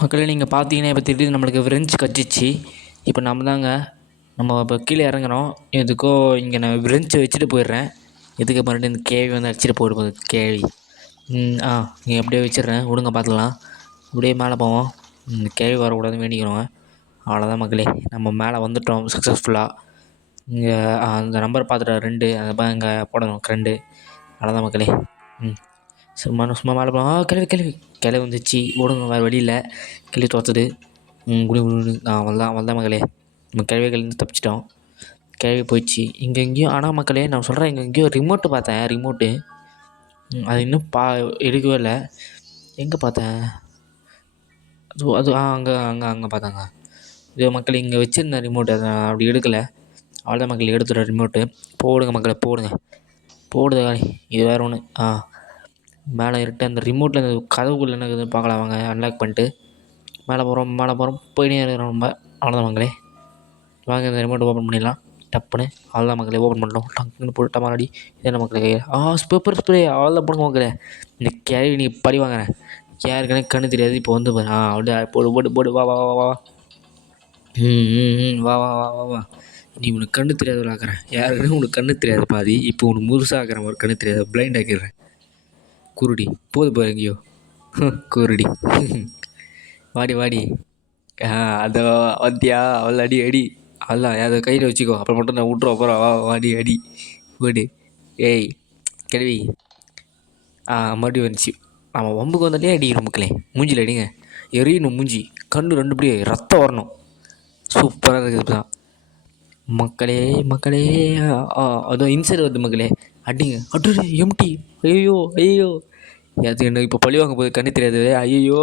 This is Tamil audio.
மக்களே நீங்கள் பார்த்தீங்கன்னா இப்போ திடீர்னு நம்மளுக்கு விரிஞ்சு கச்சிச்சு. இப்போ நம்ம இப்போ கீழே இறங்குறோம். எதுக்கோ இங்கே நான் விரிஞ்சை வச்சுட்டு போயிடுறேன். எதுக்கு மறுபடியும் இந்த கேவி வந்து அடிச்சுட்டு போயிடுது கேவி. நீங்கள் அப்படியே வச்சிடுறேன், விடுங்க பார்த்துக்கலாம். அப்படியே மேலே போவோம். இந்த கேவி வரக்கூடாதுன்னு வேண்டிக்கிறோங்க. அவ்வளோதான் மக்களே, நம்ம மேலே வந்துவிட்டோம் சக்ஸஸ்ஃபுல்லாக. இங்கே அந்த நம்பர் பார்த்துட்டா 2 அந்த இங்கே போடணும் 2. அவ்வளோதான் மக்களே. சும்மா சும்மா மேலே போகலாம். கிளவி வந்துச்சு, ஓடுங்க, வேறு வழி இல்லை. கிளவி தோற்றுது. குடி குடி அவள்தான் மக்களே, நம்ம கிளவிகள்லேருந்து தப்பிச்சிட்டோம். கிளவி போயிடுச்சு இங்கே எங்கேயும். ஆனால் மக்களே நான் சொல்கிறேன், இங்கே எங்கேயோ ரிமோட்டு பார்த்தேன். ரிமோட்டு அது இன்னும் எடுக்கவே இல்லை. எங்கே பார்த்தேன்? அது அங்கே அங்கே அங்கே பார்த்தாங்க. இது மக்கள் இங்கே வச்சுருந்தேன் ரிமோட்டு, அதை அப்படி எடுக்கலை. அவ்வளோதான் மக்கள், எடுத்துகிற ரிமோட்டு. போடுங்க மக்களை, போடுது காலி. இது வேறு ஒன்று. மேலே இருட்டு. அந்த ரிமோட்டில் அந்த கதவுக்குள்ளே என்ன இருக்குதுன்னு பார்க்கலாம் வாங்க. அன்லாக் பண்ணிட்டு மேலே போகிறோம் போயினே இருக்கிறோம் நம்ம. அவ்வளோதான் மக்களே, வாங்க இந்த ரிமோட்டை ஓப்பன் பண்ணிடலாம் டப்புன்னு. அவ்வளோதான் மக்களே, ஓப்பன் பண்ணிட்டோம். டக்குன்னு போட்டு மாடி. இதே மக்களே கையில் பெப்பர் ஸ்ப்ரே. அவ்வளோதான் போடுங்க மக்களே. இந்த கேள்வி நீங்கள் படி வாங்குறேன். யாருக்குன்னே கண்ணு தெரியாது. இப்போ வந்து அப்படியே போடு வா வா வா வா வா வா வா வா வா. நீ உனக்கு கண்ணு தெரியாது ஆக்குறேன். யாருக்குன்னு உனக்கு கண்ணு தெரியாது பாதி. இப்போ உனக்கு முழுசாக ஆக்குறேன். ஒரு கண்ணு தெரியாது, பிளைண்ட் ஆக்கிடுறேன். குருடி போது பாரு எங்கேயோ. குருடி வாடி. அதோ வந்தியா? அவள் அடி. அவள்தான் அதை கையில் வச்சுக்கோ. அப்புறம் மட்டும் நான் விட்ருவோம். அப்புறம் வாடி அடி போடு. ஏய் கிழவி. மறுபடியும் வந்துச்சு. நம்ம வம்புக்கு வந்தாலே அடிக்கணும் மக்களே. மூஞ்சில் அடிங்க, எரியணும் மூஞ்சி. கண்ணு 2 அப்படியே ரத்தம் வரணும். சூப்பராக இருக்குது தான் மக்களே. அதோ இன்சைட் வருது மக்களே. அடிங்க. எம்டி. ஐயோ அது என்ன இப்போ பழி வாங்க போகுது. கண்ணு தெரியாது. ஐயோ